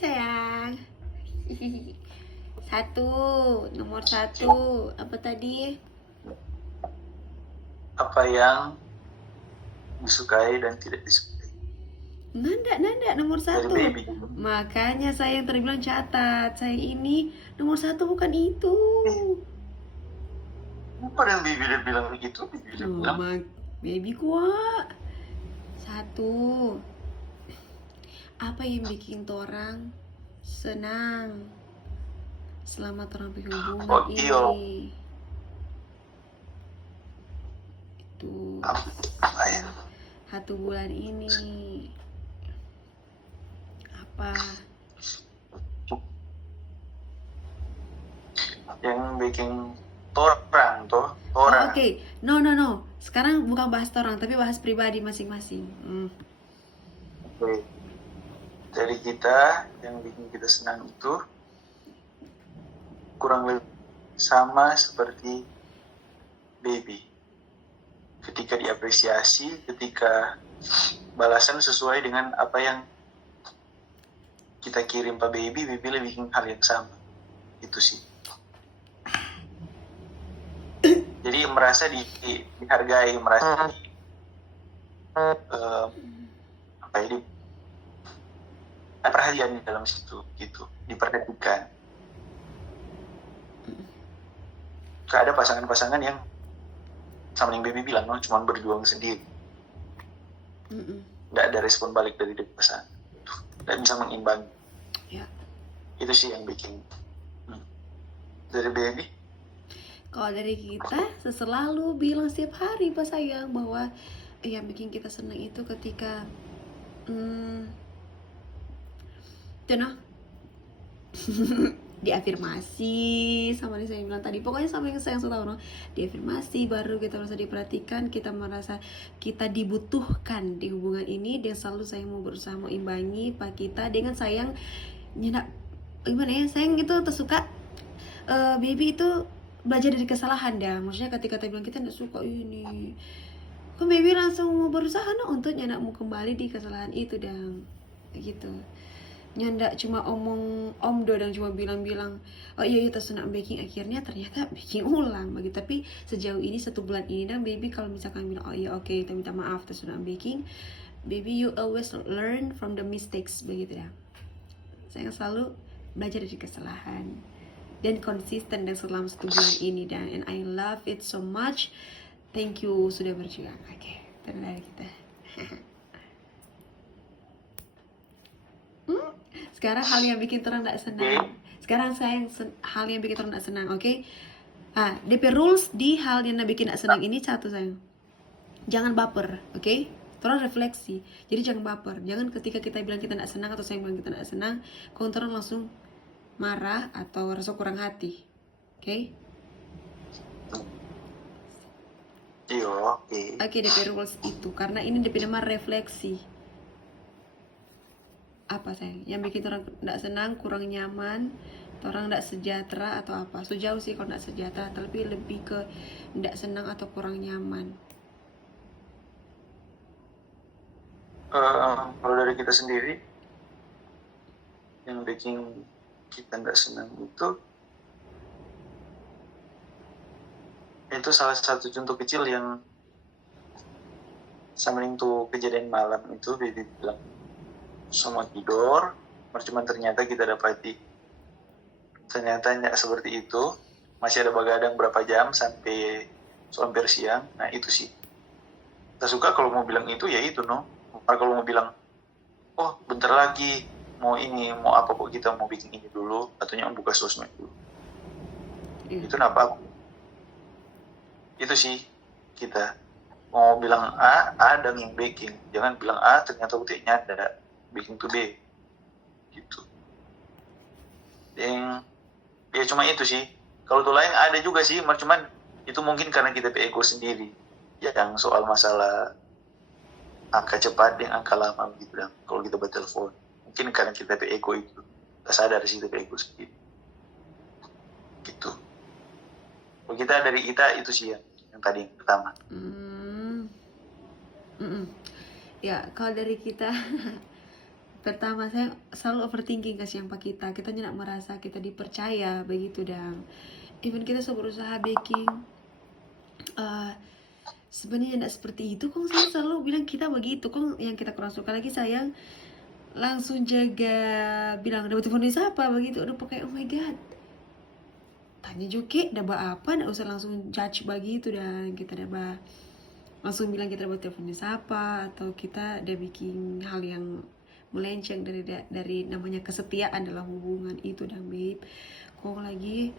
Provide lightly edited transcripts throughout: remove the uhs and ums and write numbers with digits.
sayang. Nomor satu. Apa tadi? Apa yang disukai dan tidak disukai Nanda, nomor dari satu. baby? Makanya saya yang tadi bilang catat. Saya ini nomor satu bukan itu. Apa yang baby udah bilang begitu? Baby udah bilang Baby kuat. Satu. Apa yang bikin orang senang selama orang bikin hubungan iyo. ini? Itu Apa ya? 1 bulan ini. Apa? Yang bikin orang tuh Oh, oke. No. Sekarang bukan bahas orang, tapi bahas pribadi masing-masing. Oke. Dari kita yang bikin kita senang itu kurang lebih sama seperti baby. Ketika diapresiasi, ketika balasan sesuai dengan apa yang kita kirim Pak baby lebih bikin hal yang sama. Itu sih. Jadi merasa dihargai, merasa perhatian di dalam situ, gitu, diperhatikan. Ada pasangan-pasangan yang sama yang baby bilang, cuma berjuang sendiri, nggak ada respon balik dari pasangan, nggak bisa mengimbangi. Ya. Itu sih yang bikin dari baby. Kalau dari kita selalu bilang setiap hari Pak sayang bahwa yang bikin kita senang itu ketika diafirmasi sama yang saya bilang tadi, pokoknya sama yang saya tahu diafirmasi, baru kita merasa diperhatikan, kita merasa kita dibutuhkan di hubungan ini, dan selalu saya mau berusaha mau imbangi Pak kita dengan sayang. Gimana ya, sayang itu tersuka baby itu belajar dari kesalahan dah. Maksudnya ketika kita bilang kita nggak suka ini, kan baby langsung mau berusaha untuk nyandak mau kembali di kesalahan itu dan gitu. Nyandak cuma omdo dan cuma bilang oh iya terus nak baking, akhirnya ternyata baking ulang begitu. Tapi sejauh ini 1 bulan ini dan baby kalau misalkan bilang oh iya oke, kita minta maaf terus nak baking, baby you always learn from the mistakes begitu ya. Saya selalu belajar dari kesalahan dan konsisten dan selama 1 bulan ini, dan and I love it so much. Thank you sudah berjuang. Oke, dari kita. Sekarang hal yang bikin orang tidak senang. Sekarang hal yang bikin orang tidak senang, oke? DP rules di hal yang bikin tidak senang ini satu sayang. Jangan baper, oke? Terus refleksi. Jadi jangan baper. Jangan ketika kita bilang kita tidak senang atau saya bilang kita tidak senang, orang langsung marah atau rasa kurang hati, oke? Iya, oke, DP rules itu karena ini DP nama refleksi. Apa sayang yang bikin orang tidak senang, kurang nyaman, orang tidak sejahtera atau apa? Sejauh sih kalau tidak sejahtera, tapi lebih ke tidak senang atau kurang nyaman. Kalau dari kita sendiri yang bikin kita nggak senang itu salah satu contoh kecil yang sama itu kejadian malam itu baby bilang semua tidur, cuma ternyata kita dapati ternyata nggak seperti itu, masih ada begadang berapa jam sampai hampir siang. Nah itu sih kita suka kalau mau bilang itu ya itu kalau mau bilang oh bentar lagi mau apa kok kita mau bikin ini dulu, ataunya buka sosmed dulu. Itu kenapa itu sih kita mau bilang A dan yang baking, jangan bilang A ternyata utiknya ada baking to B gitu. Yang ya cuma itu sih. Kalau tuh lain ada juga sih, cuman itu mungkin karena kita ego sendiri. Yang soal masalah angka cepat dan angka lama gitu dan kalau kita bertelepon mungkin karena kita ego itu kita sadar sih kita ego sendiri gitu. Kalau kita dari kita itu sih yang tadi yang pertama. Ya kalau dari kita pertama saya selalu overthinking ke siapa kita tidak merasa kita dipercaya begitu, dan even kita sudah berusaha baking sebenarnya tidak seperti itu kok. Saya selalu bilang kita begitu kok, yang kita kurang suka lagi sayang langsung jaga bilang dapat telepon siapa begitu, aduh pakai oh my god, tanya juga dapat apa, nggak usah langsung judge begitu, dan kita dapat langsung bilang kita dapat telepon siapa, atau kita udah bikin hal yang melenceng dari namanya kesetiaan dalam hubungan itu, dan babe kok lagi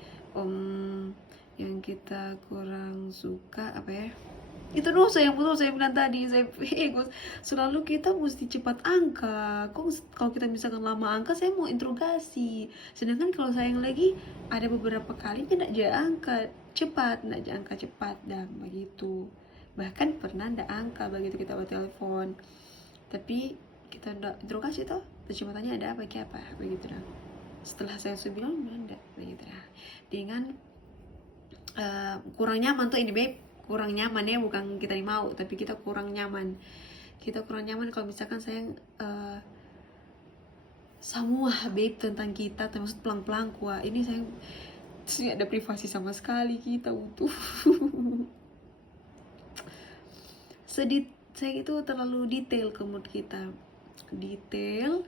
yang kita kurang suka apa ya, itu dosa yang betul saya bilang tadi, saya selalu kita mesti cepat angka kok. Kalau kita misalkan lama angka saya mau interogasi, sedangkan kalau saya yang lagi ada beberapa kali tidak aja angka cepat, tidak aja angka cepat, dan begitu. Bahkan pernah ndak angka begitu kita buat telepon, tapi kita ndak interogasi toh, cuma tanya ada apa kayak apa begitu dah. Setelah saya sudah bilang ndak begitu dah, dengan kurang nyaman tuh ini babe, kurang nyaman ya, bukan kita mau, tapi kita kurang nyaman kalau misalkan saya semua babe tentang kita termasuk pelang-pelang kuah ini saya tidak ada privasi sama sekali kita utuh. Saya itu terlalu detail ke mood kita, detail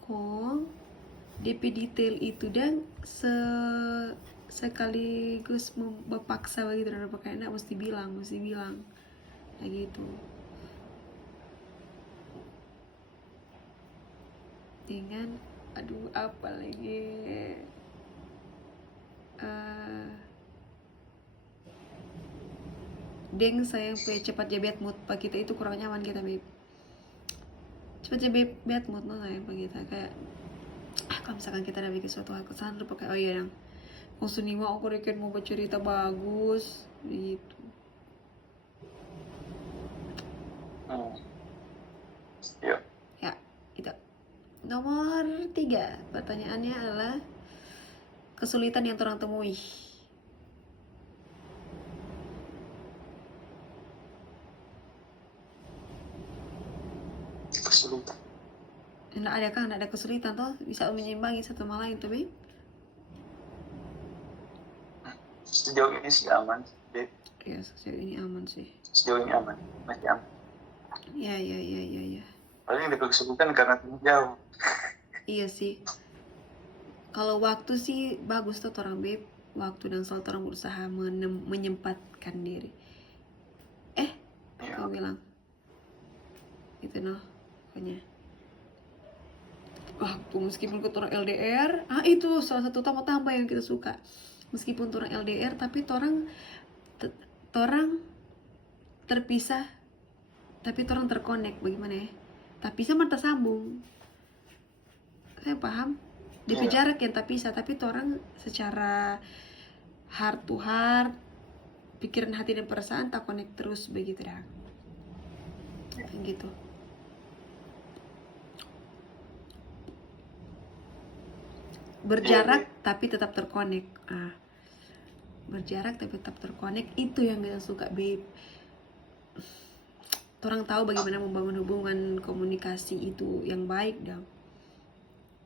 kok DP detail itu, dan sekaligus mempaksa begitu, dan pakai enak mesti bilang kayak gitu. Dengan aduh apa lagi deng saya cepat jabat mood pak kita itu kurang nyaman kita babe, cepat jabat mood no sayang pak kita kayak kalau misalkan kita udah bikin suatu hal kesalahan lu pakai oh iya dong langsung nih mau aku reken mau bercerita bagus gitu. Yuk. Ya itu nomor 3 pertanyaannya adalah kesulitan yang orang temui. Kesulitan. Nggak ada kesulitan toh, bisa menyimbangi satu sama lain tuh babe. Sejauh ini sih aman, babe. Ya sejauh ini aman sih. Sejauh ini aman, masih aman. Ya. Paling ada kesulitan karena jauh. Iya sih. Kalau waktu sih bagus tuh orang babe, waktu dan selalu orang berusaha menyempatkan diri. Kau bilang itu noh, pokoknya waktu meskipun kita orang LDR, itu salah satu tambah yang kita suka. Meskipun orang LDR tapi orang terpisah, tapi orang terkonek bagaimana ya? Tapi sama tersambung. Saya paham. Di jarak yang terpisah, tapi orang secara heart to heart, pikiran, hati dan perasaan tak connect terus begitu dah. Gitu. Berjarak tapi tetap terkonek. Berjarak tapi tetap terkonek itu yang kita suka babe. Orang tahu bagaimana membangun hubungan komunikasi itu yang baik dong.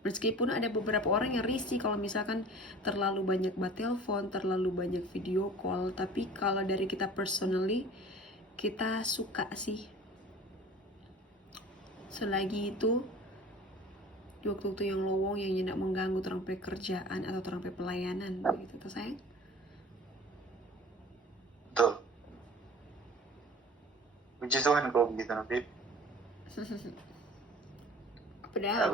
Meskipun ada beberapa orang yang risih kalau misalkan terlalu banyak telepon, terlalu banyak video call, tapi kalau dari kita personally kita suka sih selagi itu di waktu-waktu yang lowong yang tidak mengganggu orang pekerjaan atau orang pelayanan gitu tuh sayang. Betul. Puji Tuhan kalau begitu nanti. Padahal.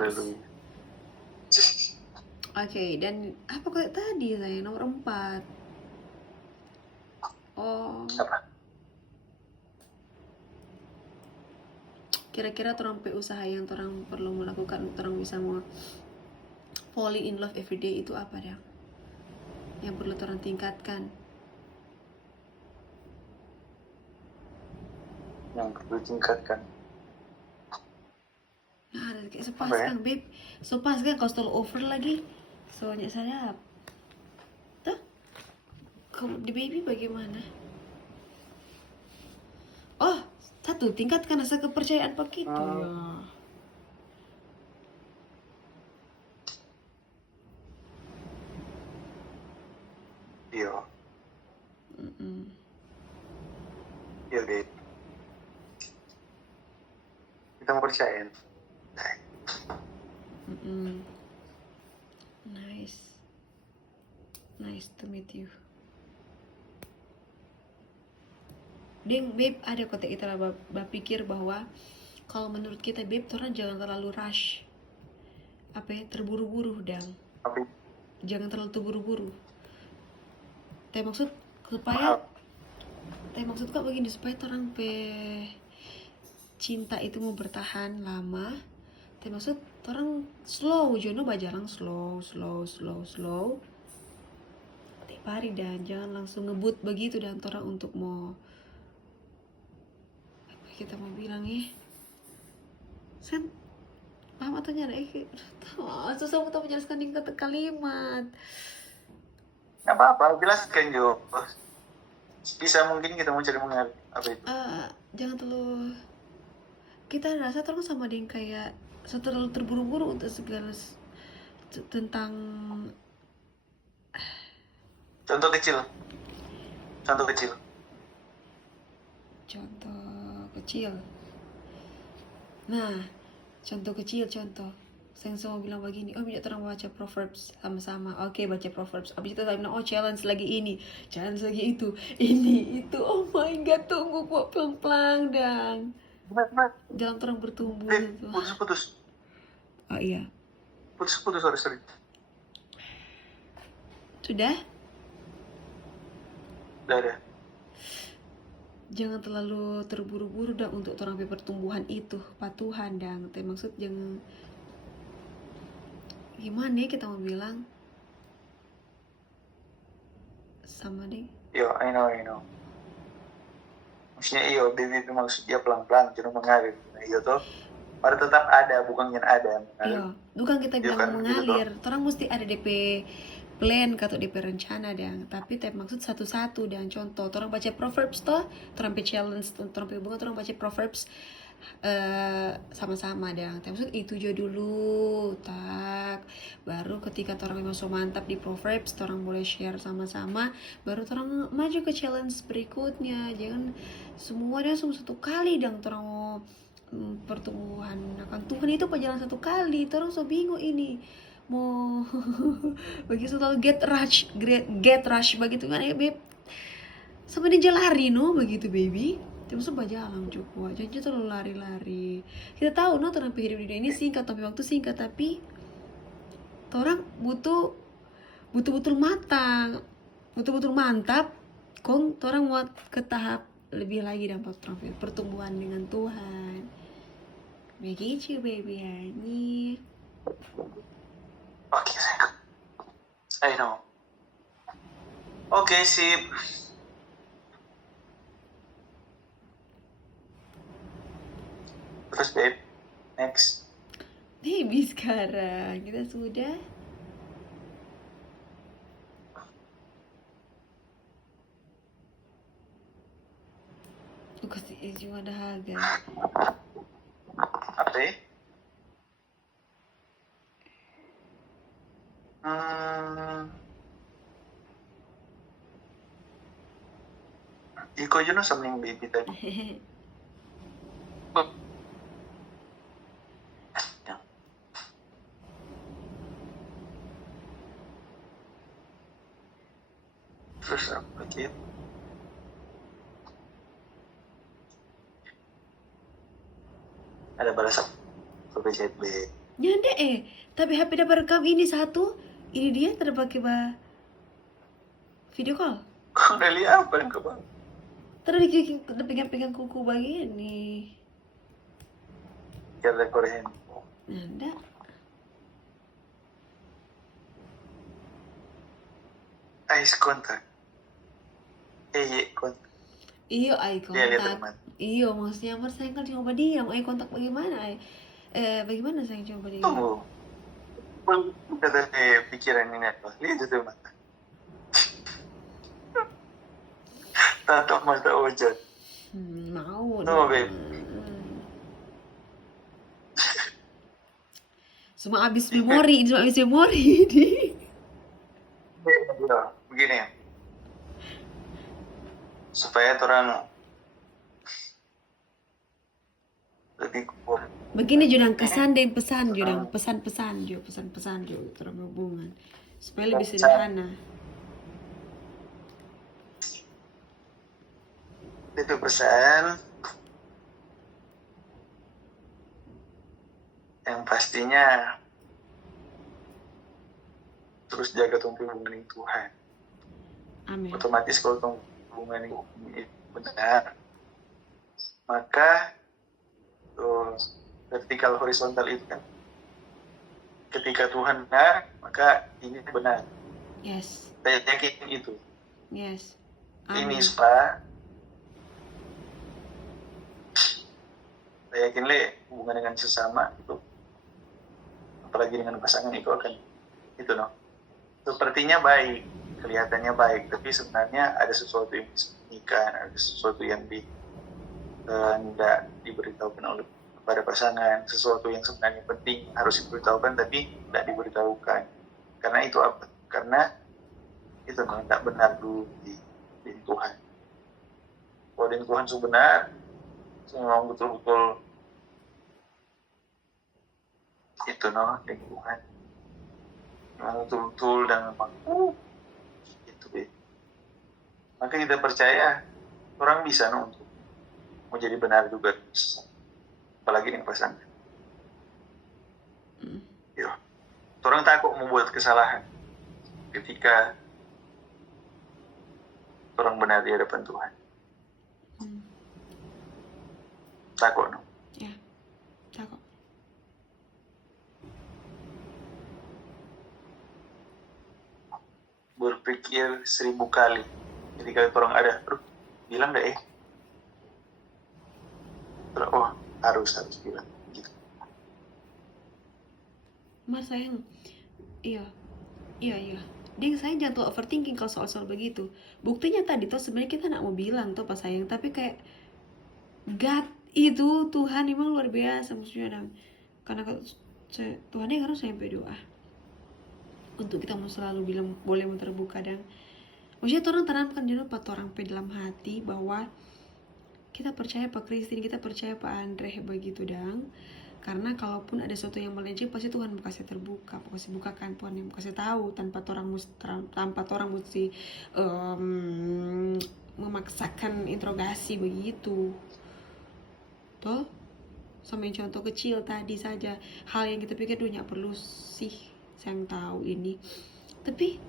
Oke, dan apa kayak tadi saya nomor 4. Apa? Kira-kira orang usaha yang orang perlu melakukan untuk orang bisa mau falling in love everyday itu apa dah? Yang perlu orang tingkatkan? Yang perlu tingkatkan. Nah, kayak sepas kan, babe. Sepas kan kalau terlalu over lagi. Soalnya saya tuh kalau di baby bagaimana? Satu, tingkatkan rasa kepercayaan pak itu ya. Iya, Mm-mm. iya babe. Kita mau percayain. Mm-mm. Nice. Nice to meet you. Ding, babe, ada kotak kita berpikir bahwa kalau menurut kita, babe, orang jangan terlalu rush. Apa ya, terburu-buru, dang. Tapi Jangan terlalu terburu-buru. Tapi maksud maaf. kak begini, supaya orang cinta itu mau bertahan lama. Tapi maksud orang slow, jono bajalang slow. Tiap hari dan jangan langsung ngebut begitu dan orang untuk mau apa kita mau bilang ya. Sen paham atau nyara susah untuk menjelaskan di kata kalimat. Nggak apa-apa, jelaskan Jo. Bisa mungkin kita mau cari mengerti apa itu. Jangan terlalu kita rasa terus sama dia yang kayak terlalu terburu-buru untuk segala tentang Contoh kecil. contoh kecil. Nah, contoh. Saya semua bilang begini, oh minta orang baca Proverbs sama-sama. Oke, baca Proverbs. Abis itu saya bilang, oh challenge lagi ini, challenge lagi itu, ini, itu. Oh my god, tunggu kok pelan-pelan dan dalam terang bertumbuh itu. Putus. Oh iya. Putus, sorry. Sudah? Udah ada. Jangan terlalu terburu-buru dah untuk orang pertumbuhan itu, patuhan dan maksud jangan gimana ya kita mau bilang sama deh. Yo, I know. Maksudnya iyo, baby maksudnya pelan-pelan, jangan mengalir. Nah, iyo tuh, pada tetap ada, bukan yang ada. Iya, bukan kita bilang kan, mengalir. Gitu, orang mesti ada DP plan atau DP rencana dan tapi maksud satu-satu dan contoh. Orang baca Proverbs toh, orang challenge, orang bunga, orang baca Proverbs sama-sama dan maksud itu aja dulu tak baru ketika orang memang so mantap di Proverbs orang boleh share sama-sama baru orang maju ke challenge berikutnya. Jangan semua dia semua satu kali dan orang mau pertumbuhan akan Tuhan itu perjalanan satu kali. Orang so bingung ini mau begitu selalu get rush begitu kan ya babe sama dia lari no begitu baby. Terus berjalan cukup aja terlalu lari-lari. Kita tahu no orang hidup di dunia ini singkat tapi waktu singkat tapi orang butuh betul matang, betul mantap. Kong orang mau ke tahap lebih lagi dapat pertumbuhan dengan Tuhan. Begitu baby ini. Oke, I know. Oke, sip. Terus babe, next. Baby sekarang kita sudah. Kasih cuma dahaga. Apa ya? Iko aja no sama yang baby tadi. Terus apa gitu? Ada balasan sampai chat babe. Nyanda tapi HP dapat rekam ini satu. Ini dia terpakai video call. Udah lihat apa yang kebang? Terus pegang kuku bagian nih. Kita rekor handphone. Nyanda. Eye contact. Kontak. Iyo eye contact. Iyo maksudnya mas saya kan coba diam. Eye contact bagaimana? Bagaimana saya coba diam? Tunggu. Kata pikiran ini apa? Lihat itu mata. Tatap mata Ojan. Mau. Tuh babe. Semua habis memori ini. Begini ya. supaya orang lebih kuat. Begini judang kesan dan pesan judang pesan-pesan juga dalam hubungan supaya lebih sederhana. Itu pesan yang pastinya terus jaga hubungan dengan Tuhan. Amin. Otomatis kalau hubungan ini benar, maka vertikal horizontal itu kan ketika Tuhan benar, maka ini benar. Yes. Saya yakin itu. Yes. Ini Amin. saya yakin hubungan dengan sesama itu, apalagi dengan pasangan itu akan itu sepertinya baik, kelihatannya baik, tapi sebenarnya ada sesuatu yang disembunyikan, ada sesuatu yang tidak diberitahukan oleh kepada pasangan, sesuatu yang sebenarnya penting harus diberitahukan tapi tidak diberitahukan. Karena itu apa? Karena itu tidak benar dulu di Tuhan. Kalau di Tuhan sudah benar, memang betul-betul itu di Tuhan, memang betul-betul dan memang itu deh. Maka kita percaya orang bisa untuk menjadi benar juga, apalagi dengan pasangan. Yo, orang takut membuat kesalahan ketika orang benar di hadapan Tuhan. Takut Ya, takut. Berpikir 1000 kali ketika orang ada, bilang deh, oh harus bilang gitu. Mas sayang, iya. Ding, saya jangan overthinking kalau soal begitu. Buktinya tadi tuh sebenarnya kita nak mau bilang tuh pas sayang, tapi kayak God itu Tuhan memang luar biasa maksudnya, dan karena Tuhan yang harus sampai doa untuk kita mau selalu bilang boleh mau terbuka, dan maksudnya orang tanamkan dulu pak orang pe dalam hati bahwa kita percaya Pak Kristin, kita percaya Pak Andre begitu, dang. Karena kalaupun ada sesuatu yang melenceng pasti Tuhan mau kasih terbuka, mau kasih bukakan, Tuhan yang mau kasih tahu tanpa orang mesti memaksakan interogasi begitu. Toh, sama yang contoh kecil tadi saja, hal yang kita pikir dunia perlu sih saya tahu ini, tapi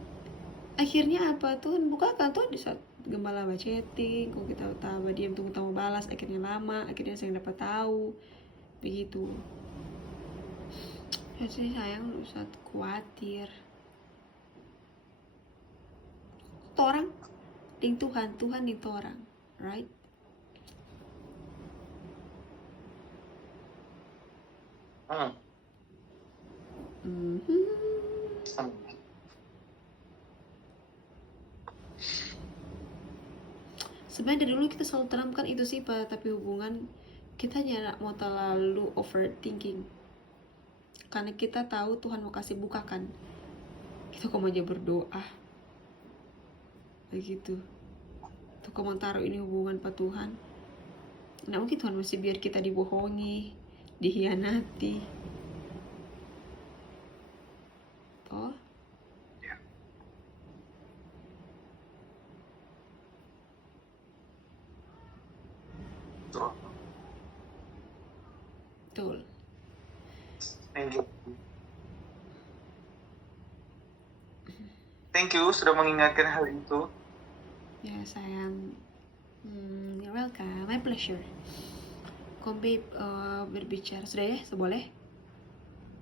akhirnya apa, Tuhan bukakan tuh di saat gembala chatting, kok kita tahu diam tunggu balas, akhirnya lama, akhirnya saya dapat tahu begitu. Jadi sayang lu usah khawatir. Orang ding Tuhan di orang, right? Sebenarnya dari dulu kita selalu tanamkan itu sih Pak, tapi hubungan kita jangan mau terlalu overthinking, karena kita tahu Tuhan mau kasih bukakan, kita kok aja berdoa begitu tuh, kau mau taruh ini hubungan Pak Tuhan, nah mungkin Tuhan masih biar kita dibohongi, dihianati toh. Betul. Thank you sudah mengingatkan hal itu. Ya sayang, you're welcome, my pleasure. Kom babe, berbicara sudah ya, boleh?